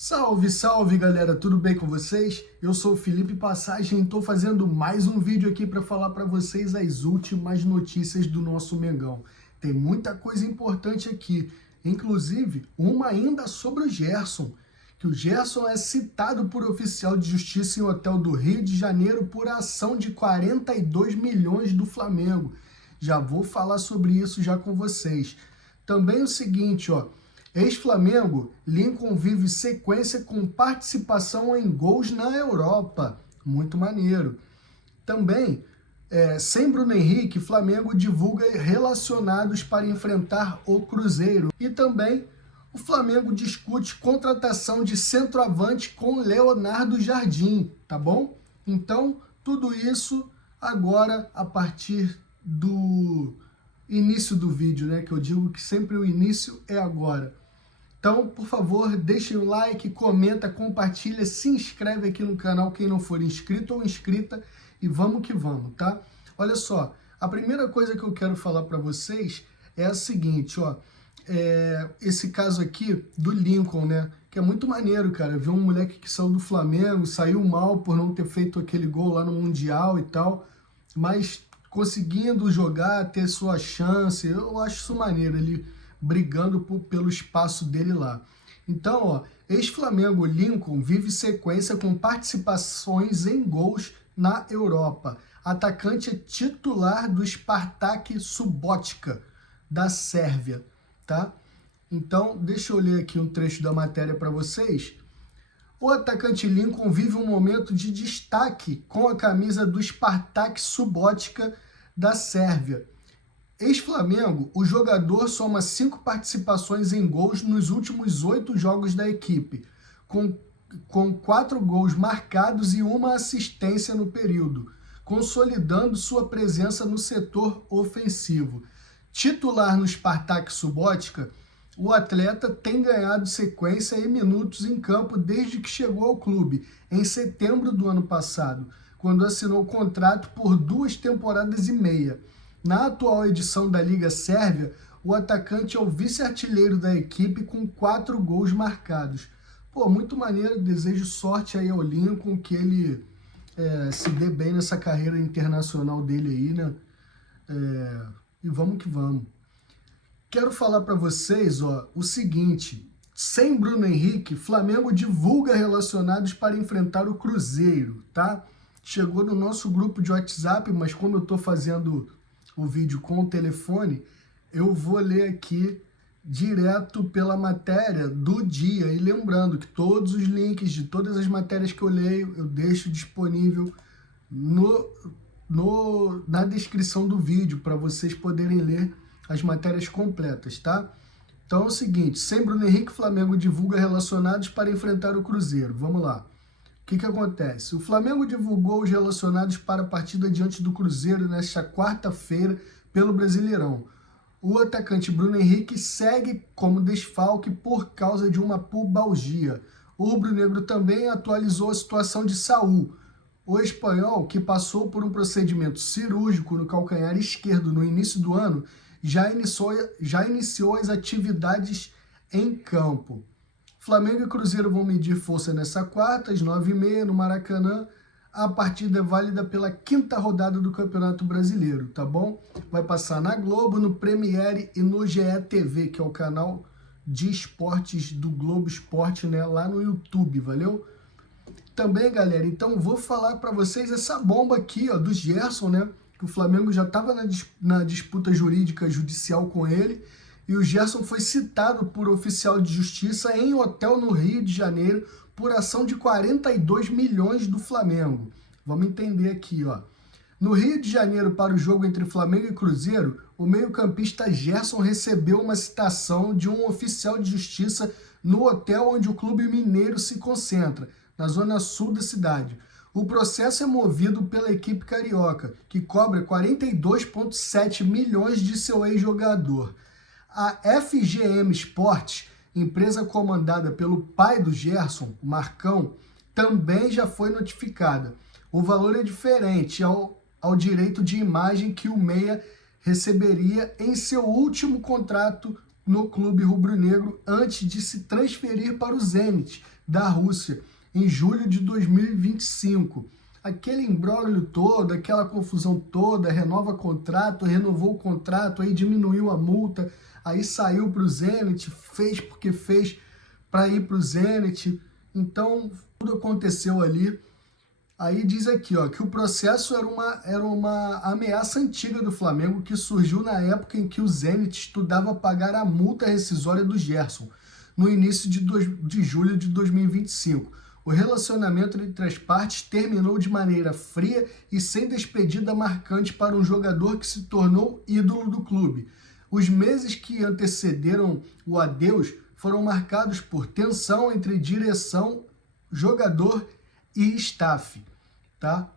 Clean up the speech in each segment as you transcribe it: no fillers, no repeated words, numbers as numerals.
Salve, salve galera, tudo bem com vocês? Eu sou o Felipe Passagem e estou fazendo mais um vídeo aqui para falar para vocês as últimas notícias do nosso Mengão. Tem muita coisa importante aqui, inclusive uma ainda sobre o Gerson, que o Gerson é citado por oficial de justiça em hotel do Rio de Janeiro por ação de 42 milhões do Flamengo. Já vou falar sobre isso já com vocês. Também o seguinte, ex-Flamengo, Lincoln vive sequência com participação em gols na Europa. Muito maneiro. Também, sem Bruno Henrique, Flamengo divulga relacionados para enfrentar o Cruzeiro. E também, o Flamengo discute contratação de centroavante com Leonardo Jardim, tá bom? Então, tudo isso agora a partir do início do vídeo, né? Que eu digo que sempre o início é agora. Então, por favor, deixem o like, comenta, compartilha, se inscreve aqui no canal quem não for inscrito ou inscrita e vamos que vamos, tá? Olha só, a primeira coisa que eu quero falar para vocês é a seguinte, esse caso aqui do Lincoln, né? Que é muito maneiro, cara, ver um moleque que saiu do Flamengo, saiu mal por não ter feito aquele gol lá no Mundial e tal, mas conseguindo jogar, ter sua chance, eu acho isso maneiro, ele brigando pelo espaço dele lá. Então, ex-Flamengo Lincoln vive sequência com participações em gols na Europa. Atacante é titular do Spartak Subotica, da Sérvia, tá? Então, deixa eu ler aqui um trecho da matéria para vocês. O atacante Lincoln vive um momento de destaque com a camisa do Spartak Subotica da Sérvia. Ex-Flamengo, o jogador soma 5 participações em gols nos últimos 8 jogos da equipe, com 4 gols marcados e 1 assistência no período, consolidando sua presença no setor ofensivo. Titular no Spartak Subotica, o atleta tem ganhado sequência e minutos em campo desde que chegou ao clube, em setembro do ano passado, quando assinou contrato por 2 temporadas e meia. Na atual edição da Liga Sérvia, o atacante é o vice-artilheiro da equipe com 4 gols marcados. Pô, muito maneiro, desejo sorte aí ao Lincoln, que ele se dê bem nessa carreira internacional dele aí, né? E vamos que vamos. Quero falar para vocês, o seguinte, sem Bruno Henrique, Flamengo divulga relacionados para enfrentar o Cruzeiro, tá? Chegou no nosso grupo de WhatsApp, mas como eu tô fazendo o vídeo com o telefone, eu vou ler aqui direto pela matéria do dia. E lembrando que todos os links de todas as matérias que eu leio, eu deixo disponível na descrição do vídeo, para vocês poderem ler as matérias completas, tá? Então é o seguinte, sem Bruno Henrique, Flamengo divulga relacionados para enfrentar o Cruzeiro. Vamos lá. O que acontece? O Flamengo divulgou os relacionados para a partida diante do Cruzeiro nesta quarta-feira pelo Brasileirão. O atacante Bruno Henrique segue como desfalque por causa de uma pubalgia. O rubro-negro também atualizou a situação de Saúl. O espanhol, que passou por um procedimento cirúrgico no calcanhar esquerdo no início do ano, já iniciou as atividades em campo. Flamengo e Cruzeiro vão medir força nessa quarta, às 9h30, no Maracanã. A partida é válida pela 5ª rodada do Campeonato Brasileiro, tá bom? Vai passar na Globo, no Premiere e no GE TV, que é o canal de esportes do Globo Esporte, né? Lá no YouTube, valeu? Também, galera, então vou falar para vocês essa bomba aqui, do Gerson, né? Que o Flamengo já estava na disputa jurídica judicial com ele, e o Gerson foi citado por oficial de justiça em hotel no Rio de Janeiro por ação de 42 milhões do Flamengo. Vamos entender aqui, No Rio de Janeiro, para o jogo entre Flamengo e Cruzeiro, o meio-campista Gerson recebeu uma citação de um oficial de justiça no hotel onde o clube mineiro se concentra, na zona sul da cidade. O processo é movido pela equipe carioca, que cobra 42,7 milhões de seu ex-jogador. A FGM Sports, empresa comandada pelo pai do Gerson, Marcão, também já foi notificada. O valor é diferente ao direito de imagem que o Meia receberia em seu último contrato no clube rubro-negro antes de se transferir para o Zenit, da Rússia, em julho de 2025. Aquele imbróglio todo, aquela confusão toda, renova contrato, renovou o contrato, aí diminuiu a multa, aí saiu para o Zenit, fez porque fez para ir para o Zenit. Então, tudo aconteceu ali. Aí diz aqui, ó, que o processo era uma ameaça antiga do Flamengo que surgiu na época em que o Zenit estudava pagar a multa rescisória do Gerson, no início de julho de 2025. O relacionamento entre as partes terminou de maneira fria e sem despedida marcante para um jogador que se tornou ídolo do clube. Os meses que antecederam o adeus foram marcados por tensão entre direção, jogador e staff, tá?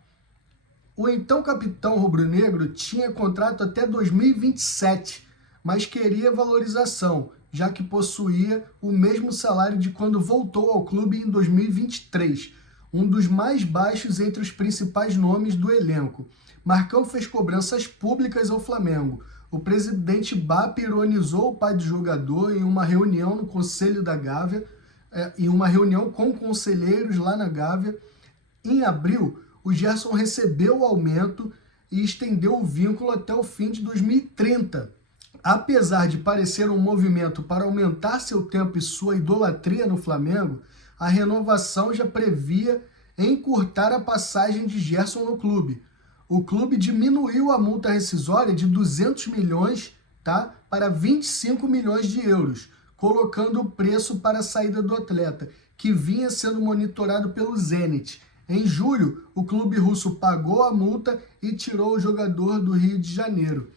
O então capitão rubro-negro tinha contrato até 2027, mas queria valorização, já que possuía o mesmo salário de quando voltou ao clube em 2023, um dos mais baixos entre os principais nomes do elenco. Marcão fez cobranças públicas ao Flamengo. O presidente BAP ironizou o pai do jogador em uma reunião no Conselho da Gávea, em uma reunião com conselheiros lá na Gávea. Em abril, o Gerson recebeu o aumento e estendeu o vínculo até o fim de 2030. Apesar de parecer um movimento para aumentar seu tempo e sua idolatria no Flamengo, a renovação já previa encurtar a passagem de Gerson no clube. O clube diminuiu a multa rescisória de 200 milhões, tá, para 25 milhões de euros, colocando o preço para a saída do atleta, que vinha sendo monitorado pelo Zenit. Em julho, o clube russo pagou a multa e tirou o jogador do Rio de Janeiro.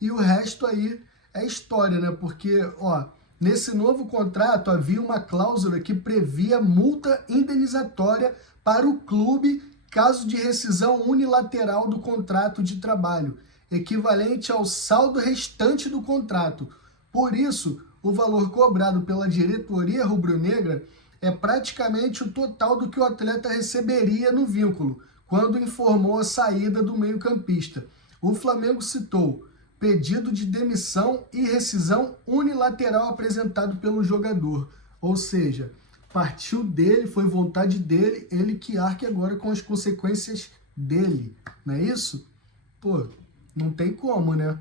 E o resto aí é história, né? Porque, ó, nesse novo contrato havia uma cláusula que previa multa indenizatória para o clube caso de rescisão unilateral do contrato de trabalho, equivalente ao saldo restante do contrato. Por isso, o valor cobrado pela diretoria rubro-negra é praticamente o total do que o atleta receberia no vínculo, quando informou a saída do meio-campista. O Flamengo citou pedido de demissão e rescisão unilateral apresentado pelo jogador. Ou seja, partiu dele, foi vontade dele, ele que arque agora com as consequências dele. Não é isso? Pô, não tem como, né?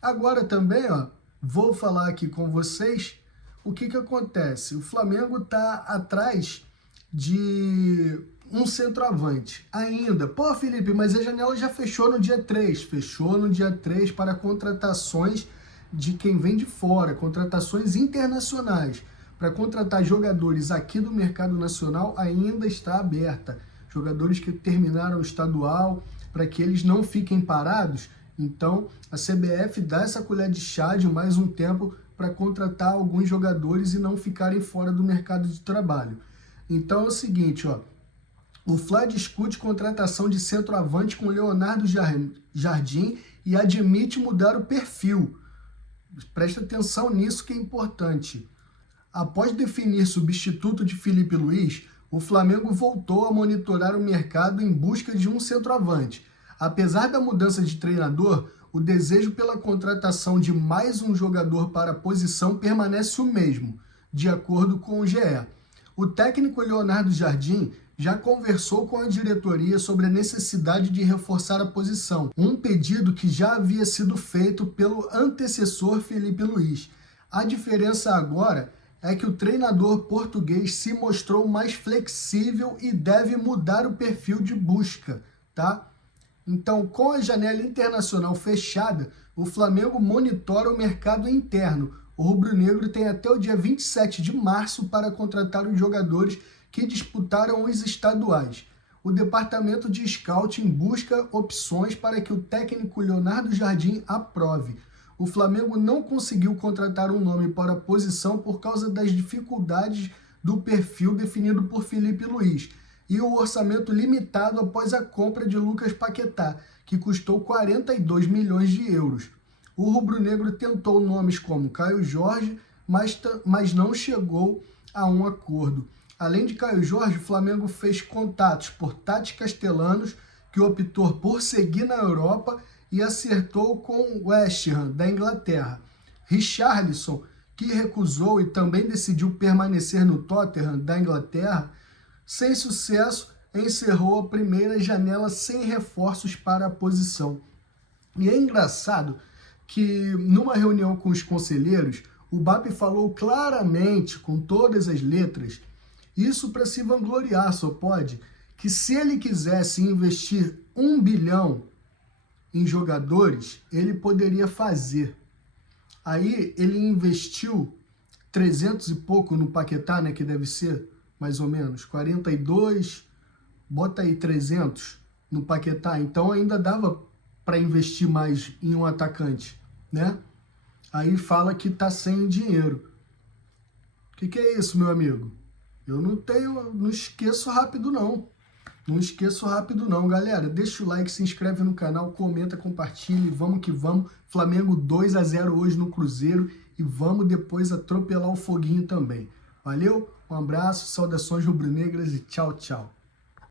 Agora também, ó, vou falar aqui com vocês o que acontece. O Flamengo tá atrás de um centroavante ainda. Pô, Felipe, mas a janela já fechou no dia 3. Fechou no dia 3 para contratações de quem vem de fora, contratações internacionais. Para contratar jogadores aqui do mercado nacional ainda está aberta. Jogadores que terminaram o estadual, para que eles não fiquem parados. Então, a CBF dá essa colher de chá de mais um tempo para contratar alguns jogadores e não ficarem fora do mercado de trabalho. Então é o seguinte, ó. O Fla discute contratação de centroavante com Leonardo Jardim e admite mudar o perfil. Presta atenção nisso que é importante. Após definir substituto de Felipe Luiz, o Flamengo voltou a monitorar o mercado em busca de um centroavante. Apesar da mudança de treinador, o desejo pela contratação de mais um jogador para a posição permanece o mesmo, de acordo com o GE. O técnico Leonardo Jardim já conversou com a diretoria sobre a necessidade de reforçar a posição, um pedido que já havia sido feito pelo antecessor Felipe Luiz. A diferença agora é que o treinador português se mostrou mais flexível e deve mudar o perfil de busca, tá? Então, com a janela internacional fechada, o Flamengo monitora o mercado interno. O rubro-negro tem até o dia 27 de março para contratar os jogadores que disputaram os estaduais. O departamento de scouting busca opções para que o técnico Leonardo Jardim aprove. O Flamengo não conseguiu contratar um nome para a posição por causa das dificuldades do perfil definido por Felipe Luiz e o orçamento limitado após a compra de Lucas Paquetá, que custou 42 milhões de euros. O rubro-negro tentou nomes como Caio Jorge, mas não chegou a um acordo. Além de Caio Jorge, o Flamengo fez contatos por Tati Castellanos, que optou por seguir na Europa e acertou com West Ham, da Inglaterra. Richarlison, que recusou e também decidiu permanecer no Tottenham da Inglaterra, sem sucesso, encerrou a primeira janela sem reforços para a posição. E é engraçado que numa reunião com os conselheiros, o Mbappé falou claramente, com todas as letras, isso para se vangloriar só pode, que se ele quisesse investir 1 bilhão em jogadores, ele poderia fazer. Aí ele investiu 300 e pouco no Paquetá, né, que deve ser mais ou menos 42, bota aí 300 no Paquetá, então ainda dava para investir mais em um atacante, né? Aí fala que tá sem dinheiro. O que é isso, meu amigo? Eu não esqueço rápido não. Não esqueço rápido não, galera. Deixa o like, se inscreve no canal, comenta, compartilha e vamos que vamos. Flamengo 2-0 hoje no Cruzeiro e vamos depois atropelar o Foguinho também. Valeu, um abraço, saudações rubro-negras e tchau, tchau.